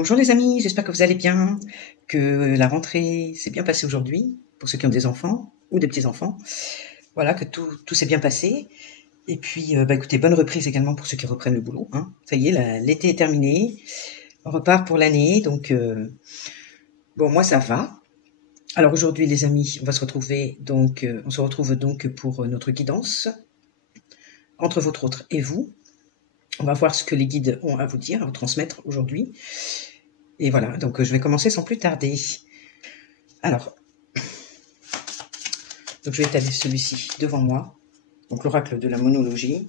Bonjour les amis, j'espère que vous allez bien, que la rentrée s'est bien passée aujourd'hui, pour ceux qui ont des enfants ou des petits-enfants. Voilà, que tout s'est bien passé. Et puis, écoutez, bonne reprise également pour ceux qui reprennent le boulot. Hein. Ça y est, l'été est terminé, on repart pour l'année, donc bon, moi ça va. Alors aujourd'hui les amis, on se retrouve donc pour notre guidance, entre votre autre et vous. On va voir ce que les guides ont à vous dire, à vous transmettre aujourd'hui. Et voilà, donc je vais commencer sans plus tarder. Alors, donc je vais étaler celui-ci devant moi. Donc l'oracle de la monologie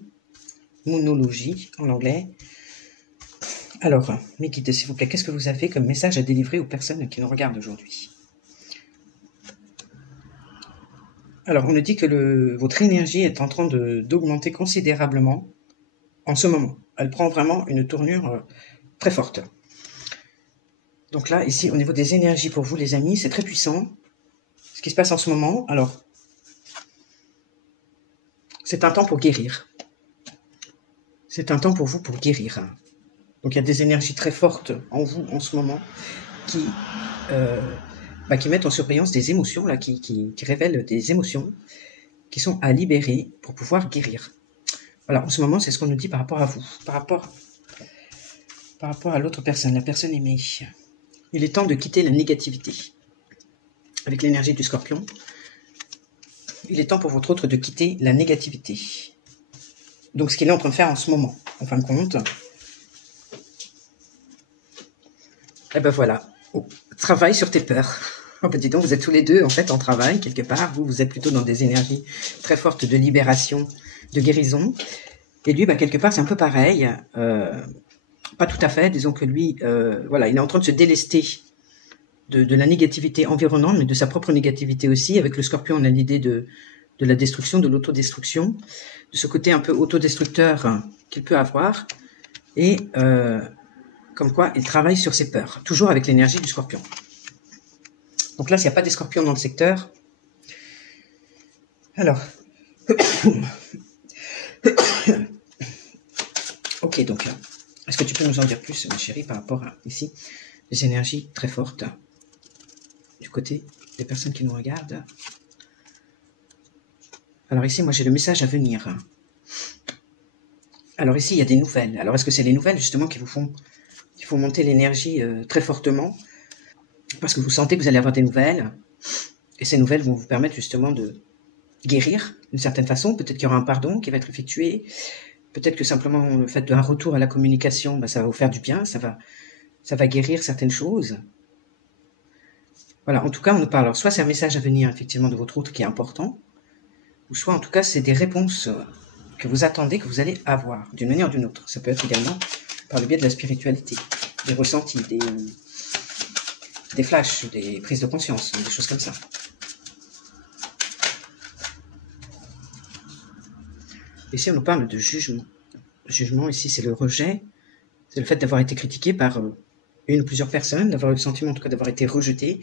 en anglais. Alors, mes guides, s'il vous plaît, qu'est-ce que vous avez comme message à délivrer aux personnes qui nous regardent aujourd'hui? Alors, on nous dit que votre énergie est en train d'augmenter considérablement en ce moment. Elle prend vraiment une tournure très forte. Donc là, ici, au niveau des énergies pour vous, les amis, c'est très puissant. Ce qui se passe en ce moment, alors, c'est un temps pour guérir. C'est un temps pour vous pour guérir. Donc il y a des énergies très fortes en vous en ce moment qui mettent en surveillance des émotions, là, qui révèlent des émotions qui sont à libérer pour pouvoir guérir. Voilà, en ce moment, c'est ce qu'on nous dit par rapport à vous, par rapport à l'autre personne, la personne aimée. Il est temps de quitter la négativité. Avec l'énergie du Scorpion, il est temps pour votre autre de quitter la négativité. Donc ce qu'il est en train de faire en ce moment, en fin de compte, eh ben voilà, travaille sur tes peurs. Oh ben dis donc, vous êtes tous les deux en fait en travail quelque part. Vous êtes plutôt dans des énergies très fortes de libération, de guérison. Et lui, quelque part, c'est un peu pareil. Pas tout à fait. Disons que lui, il est en train de se délester de la négativité environnante, mais de sa propre négativité aussi. Avec le Scorpion, on a l'idée de la destruction, de l'autodestruction, de ce côté un peu autodestructeur qu'il peut avoir. Et comme quoi, il travaille sur ses peurs, toujours avec l'énergie du Scorpion. Donc là, s'il n'y a pas des Scorpions dans le secteur, alors, ok, donc, est-ce que tu peux nous en dire plus, ma chérie, par rapport à, ici, les énergies très fortes du côté des personnes qui nous regardent? Alors ici, moi, j'ai le message à venir. Alors ici, il y a des nouvelles. Alors, est-ce que c'est les nouvelles, justement, qui font monter l'énergie très fortement? Parce que vous sentez que vous allez avoir des nouvelles, et ces nouvelles vont vous permettre justement de guérir d'une certaine façon. Peut-être qu'il y aura un pardon qui va être effectué, peut-être que simplement le fait d'un retour à la communication, ça va vous faire du bien, ça va guérir certaines choses. Voilà, en tout cas, on nous parle. Alors, soit c'est un message à venir effectivement de votre autre qui est important, ou soit en tout cas c'est des réponses que vous attendez, que vous allez avoir d'une manière ou d'une autre. Ça peut être également par le biais de la spiritualité, des ressentis, des flashs, des prises de conscience, des choses comme ça. Ici, on nous parle de jugement. Le jugement, ici, c'est le rejet. C'est le fait d'avoir été critiqué par une ou plusieurs personnes, d'avoir eu le sentiment, en tout cas, d'avoir été rejeté.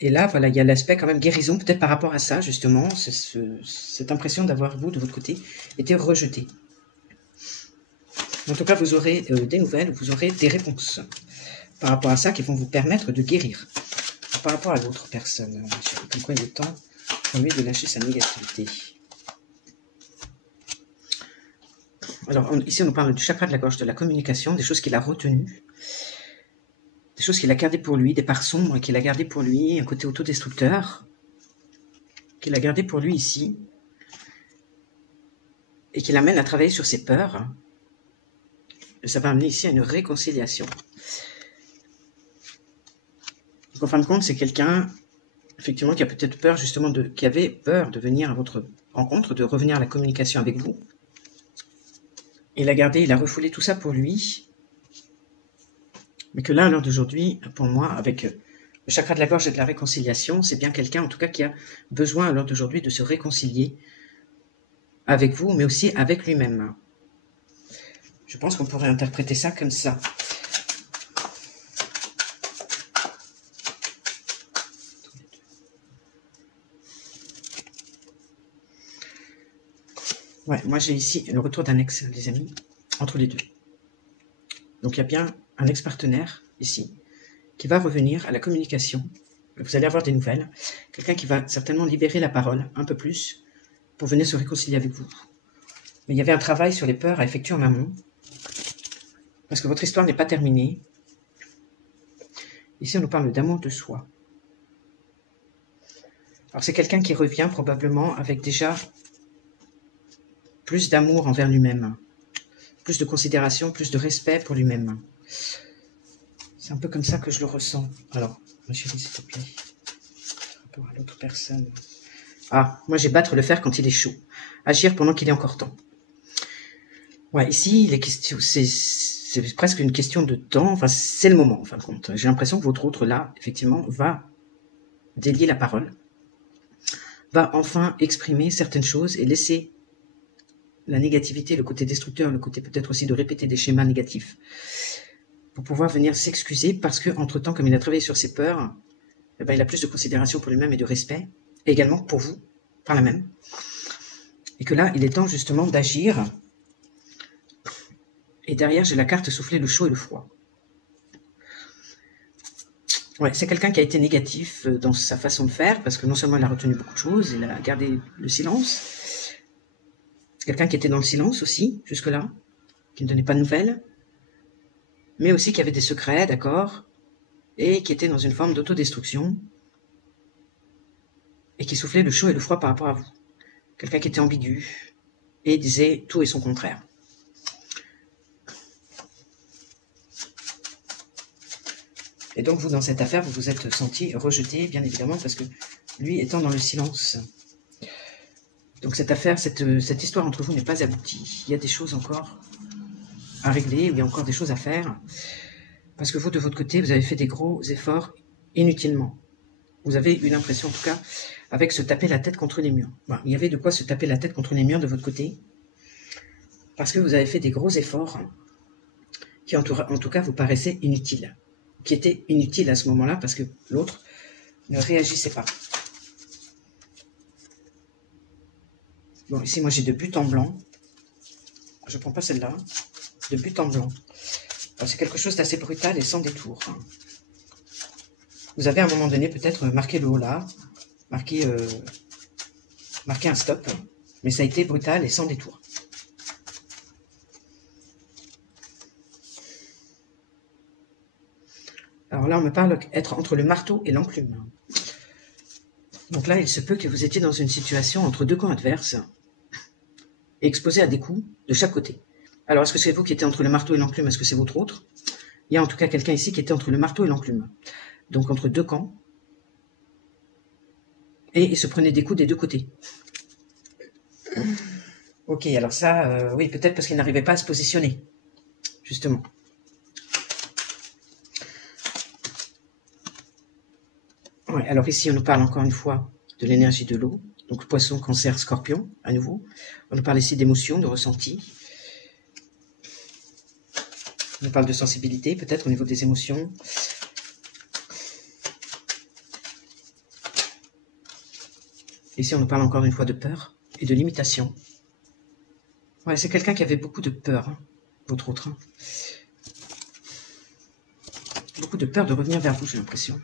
Et là, voilà, il y a l'aspect quand même guérison, peut-être par rapport à ça, justement, cette impression d'avoir, vous, de votre côté, été rejeté. En tout cas, vous aurez des nouvelles, vous aurez des réponses par rapport à ça qui vont vous permettre de guérir. Par rapport à l'autre personne, comme quoi il est temps pour lui de lâcher sa négativité. Alors ici on nous parle du chakra de la gorge, de la communication, des choses qu'il a retenues, des choses qu'il a gardées pour lui, des parts sombres qu'il a gardées pour lui, un côté autodestructeur qu'il a gardé pour lui ici, et qui l'amène à travailler sur ses peurs. Et ça va amener ici à une réconciliation. Donc, en fin de compte, c'est quelqu'un, effectivement, qui a peut-être peur, justement, qui avait peur de venir à votre rencontre, de revenir à la communication avec vous. Il a refoulé tout ça pour lui. Mais que là, à l'heure d'aujourd'hui, pour moi, avec le chakra de la gorge et de la réconciliation, c'est bien quelqu'un, en tout cas, qui a besoin, à l'heure d'aujourd'hui, de se réconcilier avec vous, mais aussi avec lui-même. Je pense qu'on pourrait interpréter ça comme ça. Ouais, moi j'ai ici le retour d'un ex, les amis, entre les deux. Donc il y a bien un ex-partenaire ici, qui va revenir à la communication. Vous allez avoir des nouvelles. Quelqu'un qui va certainement libérer la parole un peu plus pour venir se réconcilier avec vous. Mais il y avait un travail sur les peurs à effectuer en amont, parce que votre histoire n'est pas terminée. Ici, on nous parle d'amour de soi. Alors, c'est quelqu'un qui revient probablement avec déjà plus d'amour envers lui-même, plus de considération, plus de respect pour lui-même. C'est un peu comme ça que je le ressens. Alors, ma chérie, s'il te plaît, par rapport à l'autre personne. Ah, moi j'ai battre le fer quand il est chaud. Agir pendant qu'il est encore temps. Ouais, ici, il est question, c'est presque une question de temps. Enfin, c'est le moment, en fin de compte. J'ai l'impression que votre autre, là, effectivement, va délier la parole, va enfin exprimer certaines choses et laisser la négativité, le côté destructeur, le côté peut-être aussi de répéter des schémas négatifs, pour pouvoir venir s'excuser parce que, entre-temps, comme il a travaillé sur ses peurs, eh ben, il a plus de considération pour lui-même et de respect, et également pour vous, par la même. Et que là, il est temps justement d'agir. Et derrière, j'ai la carte souffler le chaud et le froid. Ouais, c'est quelqu'un qui a été négatif dans sa façon de faire, parce que non seulement il a retenu beaucoup de choses, il a gardé le silence. Quelqu'un qui était dans le silence aussi, jusque-là, qui ne donnait pas de nouvelles, mais aussi qui avait des secrets, d'accord, et qui était dans une forme d'autodestruction, et qui soufflait le chaud et le froid par rapport à vous. Quelqu'un qui était ambigu, et disait tout et son contraire. Et donc, vous, dans cette affaire, vous vous êtes senti rejeté, bien évidemment, parce que lui étant dans le silence. Donc, cette affaire, cette histoire entre vous n'est pas aboutie. Il y a des choses encore à régler, il y a encore des choses à faire. Parce que vous, de votre côté, vous avez fait des gros efforts inutilement. Vous avez eu l'impression, en tout cas, avec se taper la tête contre les murs. Bon, il y avait de quoi se taper la tête contre les murs de votre côté. Parce que vous avez fait des gros efforts qui, en tout cas, vous paraissaient inutiles. Qui était inutile à ce moment-là parce que l'autre ne réagissait pas. Bon, ici, moi, j'ai de but en blanc. Je ne prends pas celle-là. De but en blanc. C'est quelque chose d'assez brutal et sans détour. Vous avez à un moment donné peut-être marqué le haut là, marqué un stop, mais ça a été brutal et sans détour. Alors là, on me parle d'être entre le marteau et l'enclume. Donc là, il se peut que vous étiez dans une situation entre deux camps adverses et exposé à des coups de chaque côté. Alors, est-ce que c'est vous qui étiez entre le marteau et l'enclume? Est-ce que c'est votre autre? Il y a en tout cas quelqu'un ici qui était entre le marteau et l'enclume. Donc, entre deux camps. Et il se prenait des coups des deux côtés. Ok, alors ça, oui, peut-être parce qu'il n'arrivait pas à se positionner. Justement. Ouais, alors ici, on nous parle encore une fois de l'énergie de l'eau. Donc, poisson, cancer, scorpion, à nouveau. On nous parle ici d'émotions, de ressentis. On nous parle de sensibilité, peut-être au niveau des émotions. Ici, on nous parle encore une fois de peur et de limitation. Ouais, c'est quelqu'un qui avait beaucoup de peur, hein, votre autre. Hein. Beaucoup de peur de revenir vers vous, j'ai l'impression.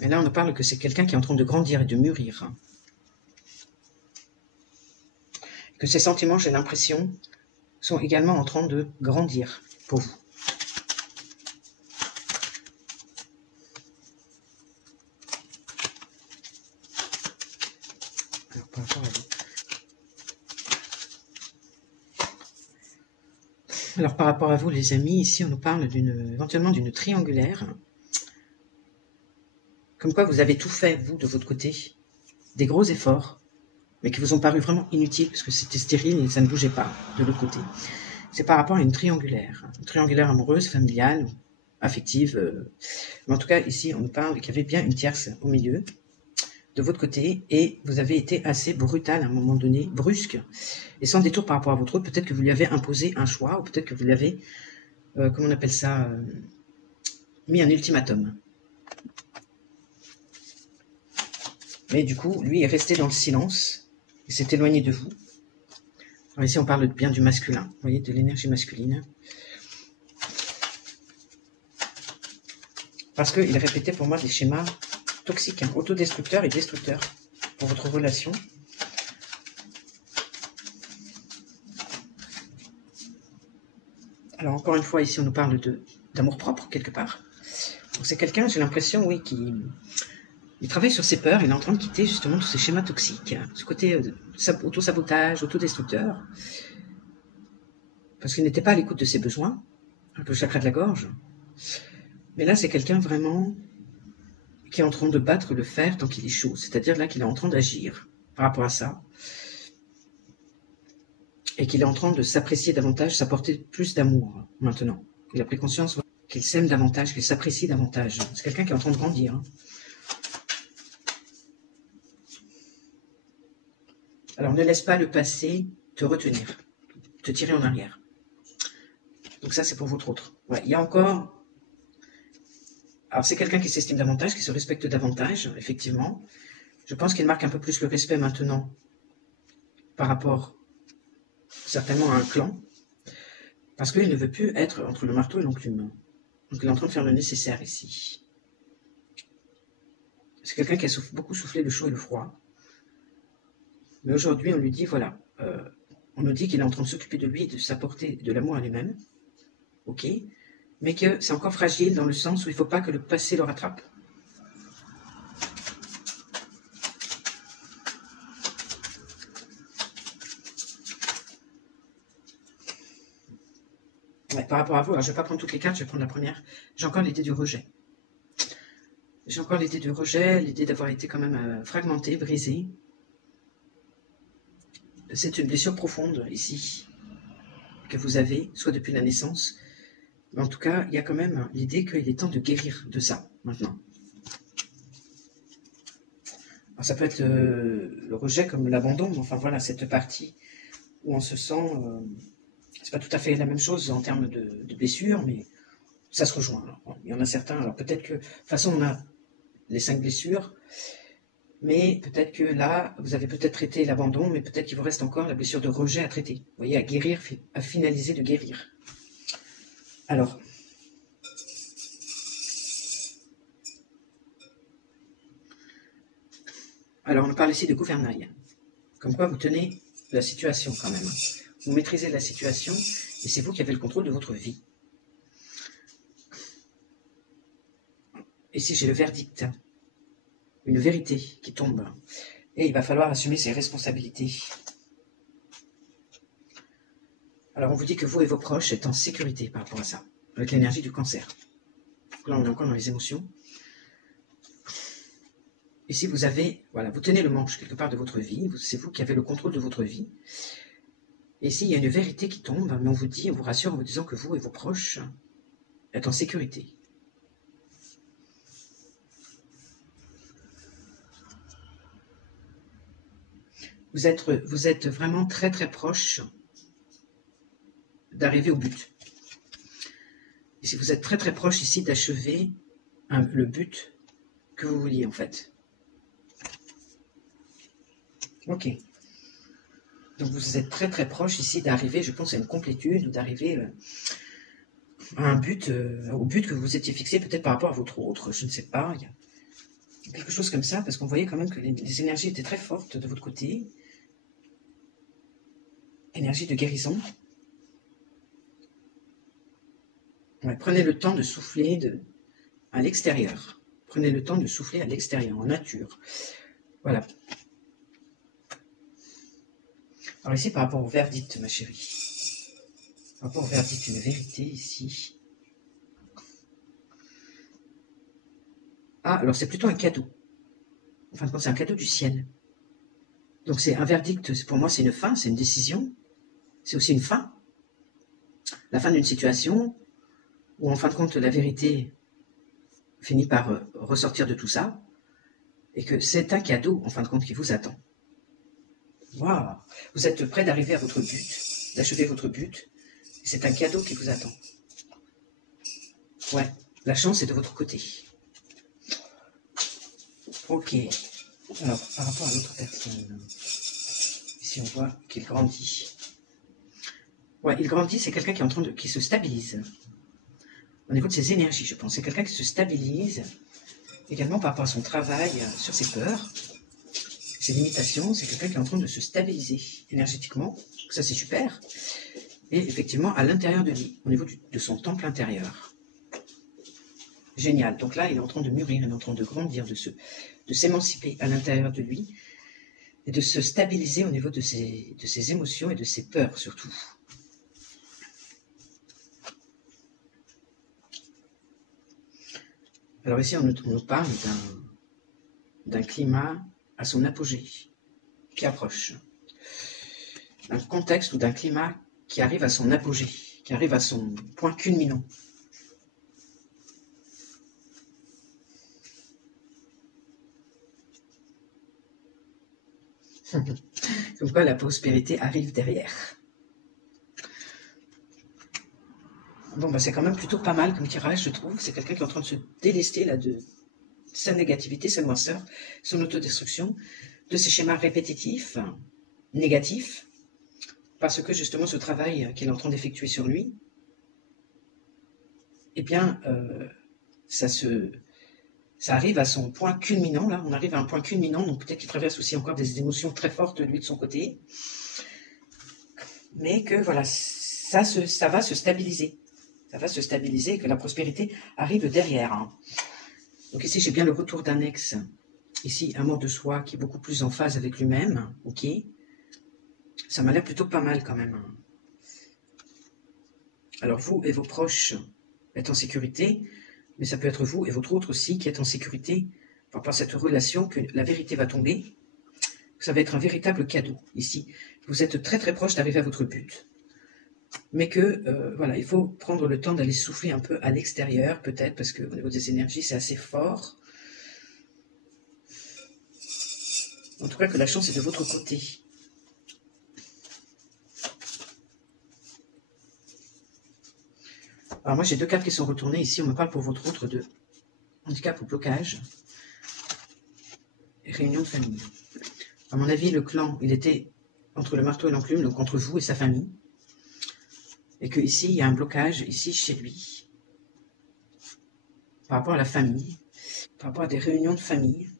Mais là, on nous parle que c'est quelqu'un qui est en train de grandir et de mûrir. Hein. Que ces sentiments, j'ai l'impression, sont également en train de grandir pour vous. Alors, par rapport à vous. Alors, par rapport à vous, les amis, ici, on nous parle éventuellement d'une triangulaire. Comme quoi, vous avez tout fait, vous, de votre côté. Des gros efforts, mais qui vous ont paru vraiment inutiles, parce que c'était stérile et ça ne bougeait pas de l'autre côté. C'est par rapport à une triangulaire amoureuse, familiale, affective. Mais en tout cas, ici, on nous parle qu'il y avait bien une tierce au milieu, de votre côté, et vous avez été assez brutal à un moment donné, brusque, et sans détour par rapport à votre autre. Peut-être que vous lui avez imposé un choix, ou peut-être que vous lui avez, comment on appelle ça, mis un ultimatum. Mais du coup, lui est resté dans le silence, il s'est éloigné de vous. Alors ici, on parle bien du masculin, vous voyez, de l'énergie masculine. Parce qu'il répétait pour moi des schémas toxiques, hein, autodestructeurs et destructeurs pour votre relation. Alors encore une fois, ici on nous parle d'amour-propre quelque part. Donc c'est quelqu'un, j'ai l'impression, oui, qui il travaille sur ses peurs, il est en train de quitter justement tous ces schémas toxiques, hein, ce côté auto-sabotage, autodestructeur, parce qu'il n'était pas à l'écoute de ses besoins, le chakra de la gorge. Mais là, c'est quelqu'un vraiment qui est en train de battre le fer tant qu'il est chaud, c'est-à-dire là qu'il est en train d'agir par rapport à ça, et qu'il est en train de s'apprécier davantage, s'apporter plus d'amour maintenant. Il a pris conscience qu'il s'aime davantage, qu'il s'apprécie davantage. C'est quelqu'un qui est en train de grandir. Hein. Alors ne laisse pas le passé te retenir, te tirer en arrière. Donc ça, c'est pour votre autre. Ouais, il y a encore... Alors c'est quelqu'un qui s'estime davantage, qui se respecte davantage, effectivement. Je pense qu'il marque un peu plus le respect maintenant par rapport certainement à un clan, parce qu'il ne veut plus être entre le marteau et l'enclume. Donc il est en train de faire le nécessaire ici. C'est quelqu'un qui a beaucoup soufflé le chaud et le froid. Mais aujourd'hui, on lui dit, voilà, on nous dit qu'il est en train de s'occuper de lui et de s'apporter de l'amour à lui-même. Ok, mais que c'est encore fragile dans le sens où il ne faut pas que le passé le rattrape. Ouais, par rapport à vous, alors je ne vais pas prendre toutes les cartes, je vais prendre la première. J'ai encore l'idée du rejet. J'ai encore l'idée du rejet, l'idée d'avoir été quand même fragmenté, brisé. C'est une blessure profonde ici, que vous avez, soit depuis la naissance. Mais en tout cas, il y a quand même l'idée qu'il est temps de guérir de ça, maintenant. Alors, ça peut être le rejet comme l'abandon, enfin voilà, cette partie où on se sent... c'est pas tout à fait la même chose en termes de blessures, mais ça se rejoint. Alors, il y en a certains, alors peut-être que... De toute façon, on a les 5 blessures, mais peut-être que là, vous avez peut-être traité l'abandon, mais peut-être qu'il vous reste encore la blessure de rejet à traiter. Vous voyez, à guérir, à finaliser de guérir. Alors, on parle ici de gouvernail. Comme quoi vous tenez la situation quand même. Vous maîtrisez la situation et c'est vous qui avez le contrôle de votre vie. Ici, j'ai le verdict. Une vérité qui tombe. Et il va falloir assumer ses responsabilités. Alors, on vous dit que vous et vos proches êtes en sécurité par rapport à ça, avec l'énergie du cancer. Donc là, on est encore dans les émotions. Ici, vous avez, voilà, vous tenez le manche quelque part de votre vie. C'est vous qui avez le contrôle de votre vie. Et ici, il y a une vérité qui tombe, mais on vous dit, on vous rassure en vous disant que vous et vos proches êtes en sécurité. Vous êtes vraiment très très proche d'arriver au but. Et si vous êtes très très proche ici d'achever le but que vous vouliez en fait. Ok. Donc vous êtes très très proche ici d'arriver, je pense, à une complétude ou d'arriver à un but, au but que vous étiez fixé peut-être par rapport à votre autre, je ne sais pas. Il y a quelque chose comme ça, parce qu'on voyait quand même que les énergies étaient très fortes de votre côté. Énergie de guérison. Ouais, prenez le temps de souffler à l'extérieur. Prenez le temps de souffler à l'extérieur, en nature. Voilà. Alors ici, par rapport au verdict, ma chérie. Par rapport au verdict, une vérité ici. Ah, alors c'est plutôt un cadeau. En fin de compte, c'est un cadeau du ciel. Donc c'est un verdict, pour moi, c'est une fin, c'est une décision. C'est aussi une fin. La fin d'une situation où, en fin de compte, la vérité finit par ressortir de tout ça. Et que c'est un cadeau, en fin de compte, qui vous attend. Waouh! Vous êtes prêt d'arriver à votre but, d'achever votre but. C'est un cadeau qui vous attend. Ouais, la chance est de votre côté. Ok. Alors, par rapport à l'autre personne, ici on voit qu'il grandit. Ouais, il grandit, c'est quelqu'un qui est en train qui se stabilise. au niveau de ses énergies, je pense. C'est quelqu'un qui se stabilise également par rapport à son travail, sur ses peurs, ses limitations. C'est quelqu'un qui est en train de se stabiliser énergétiquement. Ça, c'est super. Et effectivement, à l'intérieur de lui, au niveau de son temple intérieur. Génial. Donc là, il est en train de mûrir, il est en train de grandir, de s'émanciper à l'intérieur de lui et de se stabiliser au niveau de ses émotions et de ses peurs surtout. Alors ici, on nous parle d'un climat à son apogée, qui approche. Un contexte ou d'un climat qui arrive à son apogée, qui arrive à son point culminant. Comme quoi la prospérité arrive derrière. Bon, bah c'est quand même plutôt pas mal comme tirage, je trouve. C'est quelqu'un qui est en train de se délester là de sa négativité, sa noirceur, son autodestruction, de ses schémas répétitifs, négatifs, parce que justement ce travail qu'il est en train d'effectuer sur lui, eh bien, ça arrive à son point culminant, là, on arrive à un point culminant, donc peut-être qu'il traverse aussi encore des émotions très fortes, lui, de son côté, mais que, voilà, ça va se stabiliser. Ça va se stabiliser et que la prospérité arrive derrière. Hein. Donc ici, j'ai bien le retour d'un ex. Ici, un mort de soi qui est beaucoup plus en phase avec lui-même. Ok. Ça m'a l'air plutôt pas mal quand même. Alors vous et vos proches êtes en sécurité, mais ça peut être vous et votre autre aussi qui êtes en sécurité par rapport à cette relation, que la vérité va tomber. Ça va être un véritable cadeau ici. Vous êtes très très proche d'arriver à votre but. Mais que, voilà, il faut prendre le temps d'aller souffler un peu à l'extérieur, peut-être, parce qu'au niveau des énergies, c'est assez fort. En tout cas, que la chance est de votre côté. Alors moi, j'ai deux cartes qui sont retournées ici. On me parle pour votre autre de handicap ou blocage. Et réunion de famille. À mon avis, le clan, il était entre le marteau et l'enclume, donc entre vous et sa famille. Et que ici, il y a un blocage, ici, chez lui, par rapport à la famille, par rapport à des réunions de famille.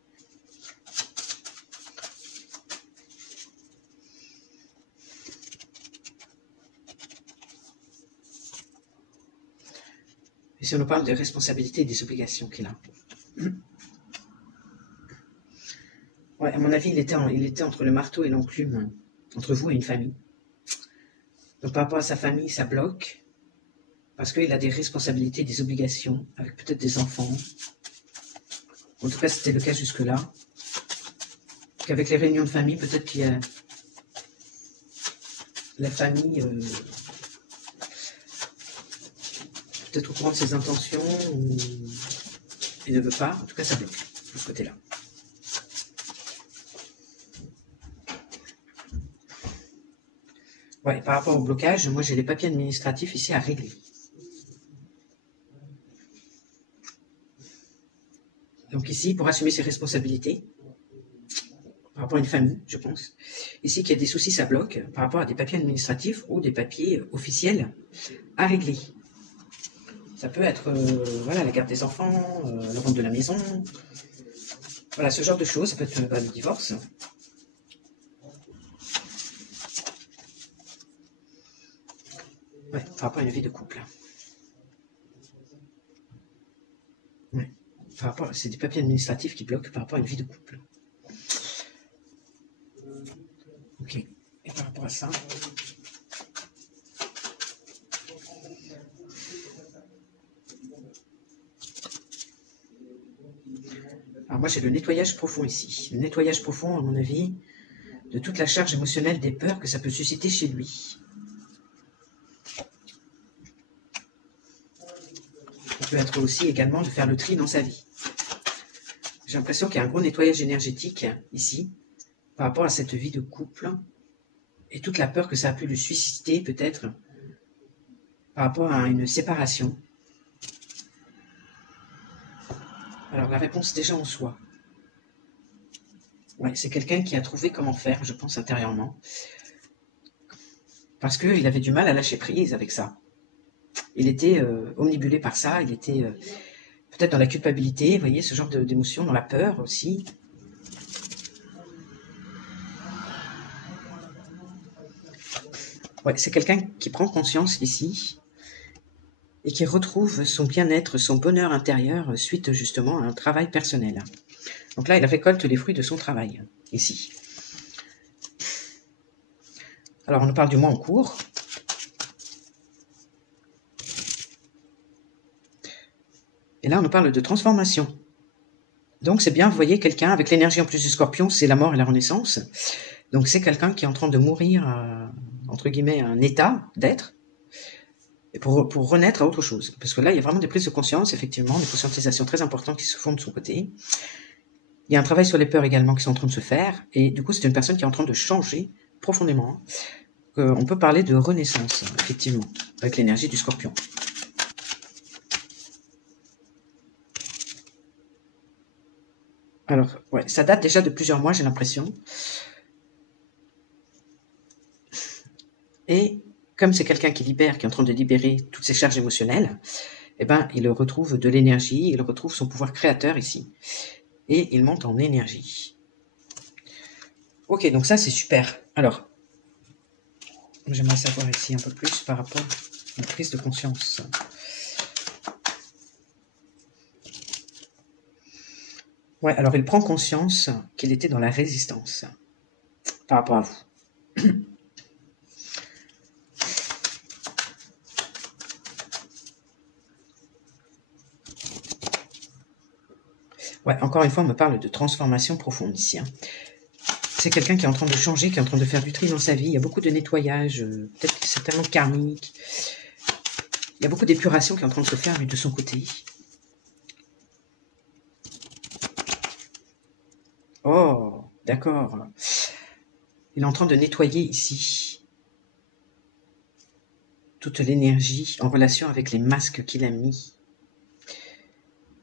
Et si on nous parle des responsabilités et des obligations qu'il a. Ouais, à mon avis, il était entre le marteau et l'enclume, entre vous et une famille. Donc par rapport à sa famille, ça bloque, parce qu'il a des responsabilités, des obligations, avec peut-être des enfants. En tout cas, c'était le cas jusque-là. Qu'avec les réunions de famille, peut-être qu'il y a la famille, peut-être au courant de ses intentions, ou il ne veut pas. En tout cas, ça bloque, de ce côté-là. Ouais, par rapport au blocage, moi j'ai les papiers administratifs ici à régler. Donc ici, pour assumer ses responsabilités, par rapport à une famille, je pense. Ici, qu'il y a des soucis, ça bloque, par rapport à des papiers administratifs ou des papiers officiels à régler. Ça peut être voilà, la garde des enfants, la vente de la maison, voilà, ce genre de choses. Ça peut être le divorce. Ouais, par rapport à une vie de couple. Ouais, par rapport, c'est des papiers administratifs qui bloquent par rapport à une vie de couple. Ok, et par rapport à ça... Alors moi j'ai le nettoyage profond ici. Le nettoyage profond, à mon avis, de toute la charge émotionnelle des peurs que ça peut susciter chez lui. Ça peut être aussi également de faire le tri dans sa vie. J'ai l'impression qu'il y a un gros nettoyage énergétique ici, par rapport à cette vie de couple, et toute la peur que ça a pu lui susciter peut-être, par rapport à une séparation. Alors la réponse déjà en soi. Ouais, c'est quelqu'un qui a trouvé comment faire, je pense, intérieurement. Parce qu'il avait du mal à lâcher prise avec ça. il était omnibulé par ça, il était peut-être dans la culpabilité, vous voyez, ce genre d'émotion, dans la peur aussi. Ouais, c'est quelqu'un qui prend conscience ici et qui retrouve son bien-être, son bonheur intérieur suite justement à un travail personnel. Donc là, il récolte les fruits de son travail, ici. Alors, on nous parle du mois en cours. Et là, on nous parle de transformation. Donc, c'est bien, vous voyez, quelqu'un avec l'énergie en plus du scorpion, c'est la mort et la renaissance. Donc, c'est quelqu'un qui est en train de mourir, entre guillemets, un état d'être, pour renaître à autre chose. Parce que là, il y a vraiment des prises de conscience, effectivement, des conscientisations très importantes qui se font de son côté. Il y a un travail sur les peurs également qui sont en train de se faire. Et du coup, c'est une personne qui est en train de changer profondément. On peut parler de renaissance, effectivement, avec l'énergie du scorpion. Alors, ouais, ça date déjà de plusieurs mois, j'ai l'impression. Et comme c'est quelqu'un qui libère, qui est en train de libérer toutes ses charges émotionnelles, eh ben, il retrouve de l'énergie, il retrouve son pouvoir créateur ici. Et il monte en énergie. Ok, donc ça, c'est super. Alors, j'aimerais savoir ici un peu plus par rapport à la prise de conscience. Ouais, alors il prend conscience qu'il était dans la résistance par rapport à vous. Ouais, encore une fois, on me parle de transformation profonde ici. Hein. C'est quelqu'un qui est en train de changer, qui est en train de faire du tri dans sa vie. Il y a beaucoup de nettoyage, peut-être que c'est tellement karmique. Il y a beaucoup d'épuration qui est en train de se faire, mais de son côté. Oh, d'accord. Il est en train de nettoyer ici toute l'énergie en relation avec les masques qu'il a mis.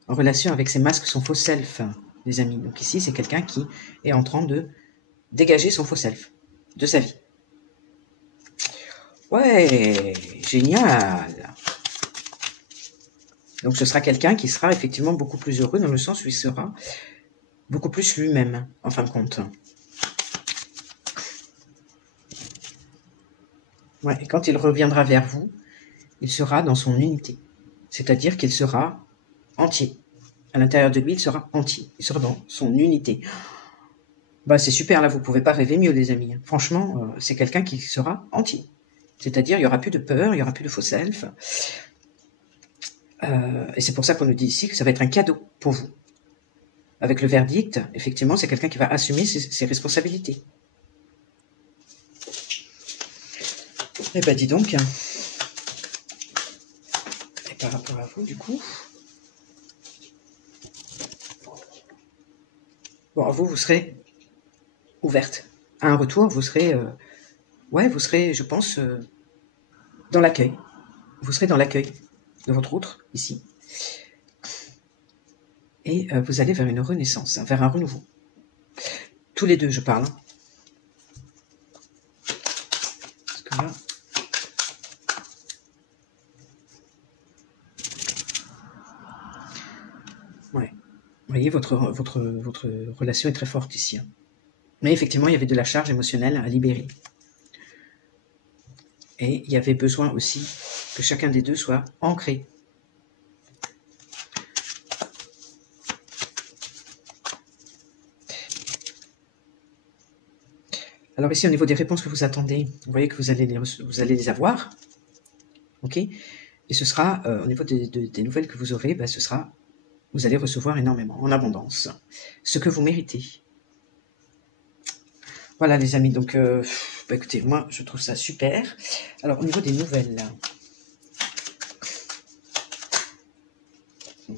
En relation avec ces masques, son faux self, les amis. Donc ici, c'est quelqu'un qui est en train de dégager son faux self de sa vie. Ouais, génial. Donc ce sera quelqu'un qui sera effectivement beaucoup plus heureux dans le sens où il sera beaucoup plus lui-même, en fin de compte. Ouais, et quand il reviendra vers vous, il sera dans son unité. C'est-à-dire qu'il sera entier. À l'intérieur de lui, il sera entier. Il sera dans son unité. Bah, c'est super, là, vous pouvez pas rêver mieux, les amis. Franchement, c'est quelqu'un qui sera entier. C'est-à-dire, il n'y aura plus de peur, il n'y aura plus de faux self. Et c'est pour ça qu'on nous dit ici que ça va être un cadeau pour vous. Avec le verdict, effectivement, c'est quelqu'un qui va assumer ses responsabilités. Eh ben, dis donc. Et par rapport à vous, du coup... Bon, vous serez ouverte à un retour, vous serez... vous serez, je pense, dans l'accueil. Vous serez dans l'accueil de votre autre, ici. Et vous allez vers une renaissance, vers un renouveau. Tous les deux, je parle. Parce que là... Ouais. Vous voyez, votre relation est très forte ici. Hein. Mais effectivement, il y avait de la charge émotionnelle à libérer. Et il y avait besoin aussi que chacun des deux soit ancré. Alors ici, au niveau des réponses que vous attendez, vous voyez que vous allez les avoir. Ok. Et ce sera, au niveau des nouvelles que vous aurez, ce sera, vous allez recevoir énormément, en abondance, ce que vous méritez. Voilà les amis, donc écoutez, moi je trouve ça super. Alors au niveau des nouvelles,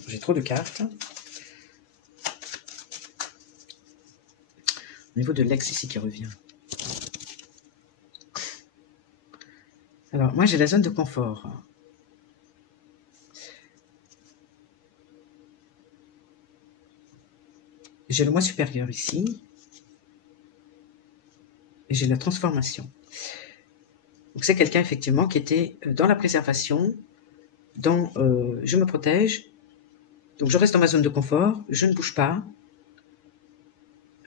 j'ai trop de cartes. Au niveau de l'ex ici qui revient. Alors moi j'ai la zone de confort. J'ai le moi supérieur ici. Et j'ai la transformation. Donc c'est quelqu'un effectivement qui était dans la préservation, je me protège, donc je reste dans ma zone de confort, je ne bouge pas,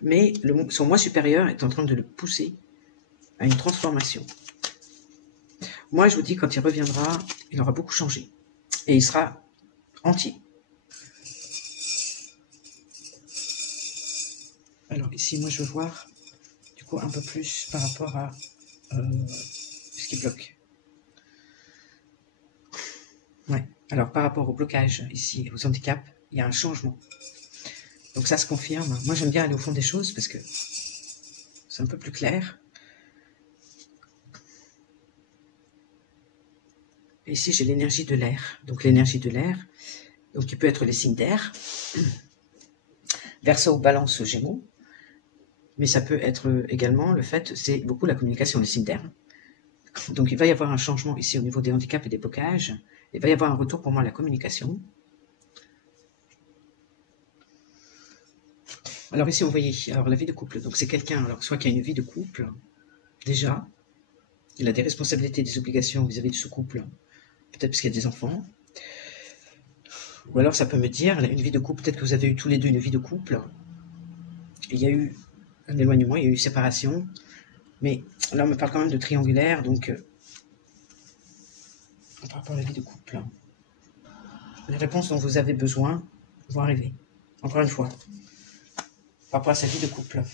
mais son moi supérieur est en train de le pousser à une transformation. Moi, je vous dis, quand il reviendra, il aura beaucoup changé. Et il sera entier. Alors ici, moi, je veux voir, du coup, un peu plus par rapport à ce qui bloque. Ouais. Alors, par rapport au blocage, ici, aux handicaps, il y a un changement. Donc ça se confirme. Moi, j'aime bien aller au fond des choses parce que c'est un peu plus clair. Et ici, j'ai l'énergie de l'air. Donc l'énergie de l'air, donc qui peut être les signes d'air, Verseau, Balance, Gémeaux. Mais ça peut être également le fait, c'est beaucoup la communication, les signes d'air. Donc il va y avoir un changement ici au niveau des handicaps et des blocages. Il va y avoir un retour pour moi à la communication. Alors ici, vous voyez, alors la vie de couple, donc c'est quelqu'un, alors soit qui a une vie de couple, déjà, il a des responsabilités, des obligations vis-à-vis de ce couple, peut-être parce qu'il y a des enfants, ou alors ça peut me dire, une vie de couple, peut-être que vous avez eu tous les deux une vie de couple, il y a eu un éloignement, il y a eu une séparation, mais là on me parle quand même de triangulaire, donc par rapport à la vie de couple, les réponses dont vous avez besoin vont arriver, encore une fois. Par rapport à sa vie de couple.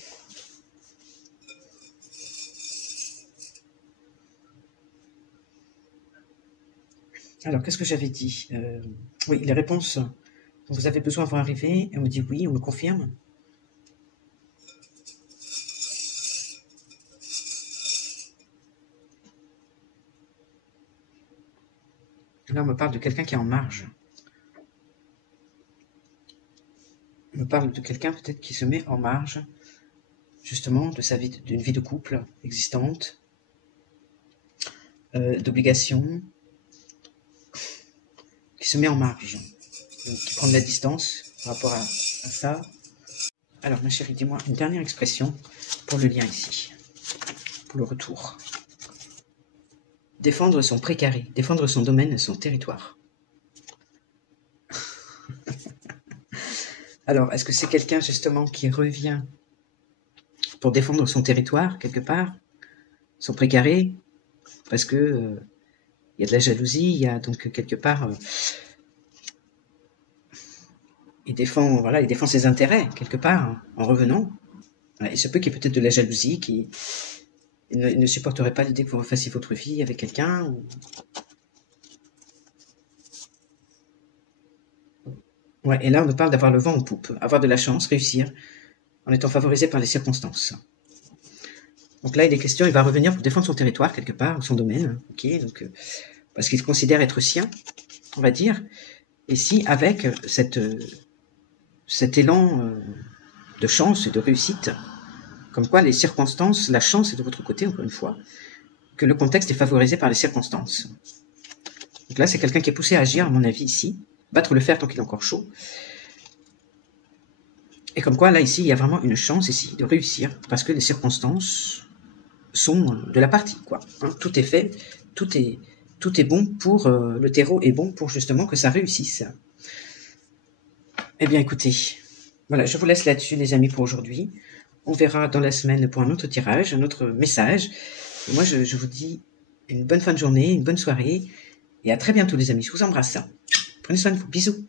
Alors, qu'est-ce que j'avais dit oui, les réponses dont vous avez besoin vont arriver. Et on me dit oui, on me confirme. Là, on me parle de quelqu'un qui est en marge. On me parle de quelqu'un peut-être qui se met en marge, justement, de sa vie, d'une vie de couple existante, d'obligation, qui se met en marge, donc qui prend de la distance par rapport à ça. Alors, ma chérie, dis-moi une dernière expression pour le lien ici, pour le retour. Défendre son précaré, défendre son domaine, son territoire. Alors, est-ce que c'est quelqu'un justement qui revient pour défendre son territoire, quelque part, son précaré, parce que il y a de la jalousie, il y a donc quelque part... il défend ses intérêts, quelque part, en revenant. Il se peut qu'il y ait peut-être de la jalousie, qu'il ne supporterait pas l'idée que vous refassiez votre vie avec quelqu'un, ou... Ouais, et là, on nous parle d'avoir le vent en poupe, avoir de la chance, réussir, en étant favorisé par les circonstances. Donc là, il est question, il va revenir pour défendre son territoire, quelque part, son domaine, ok, donc, parce qu'il considère être sien, on va dire, et si, avec cet élan de chance et de réussite, comme quoi les circonstances, la chance est de votre côté, encore une fois, que le contexte est favorisé par les circonstances. Donc là, c'est quelqu'un qui est poussé à agir, à mon avis, ici, battre le fer tant qu'il est encore chaud. Et comme quoi, là, ici, il y a vraiment une chance, ici, de réussir, parce que les circonstances sont de la partie, quoi. Hein, tout est fait, tout est bon pour, le terreau est bon pour justement que ça réussisse. Eh bien, écoutez, voilà, je vous laisse là-dessus, les amis, pour aujourd'hui. On verra dans la semaine pour un autre tirage, un autre message. Et moi, je vous dis une bonne fin de journée, une bonne soirée, et à très bientôt, les amis. Je vous embrasse. Prenez soin de vous. Bisous.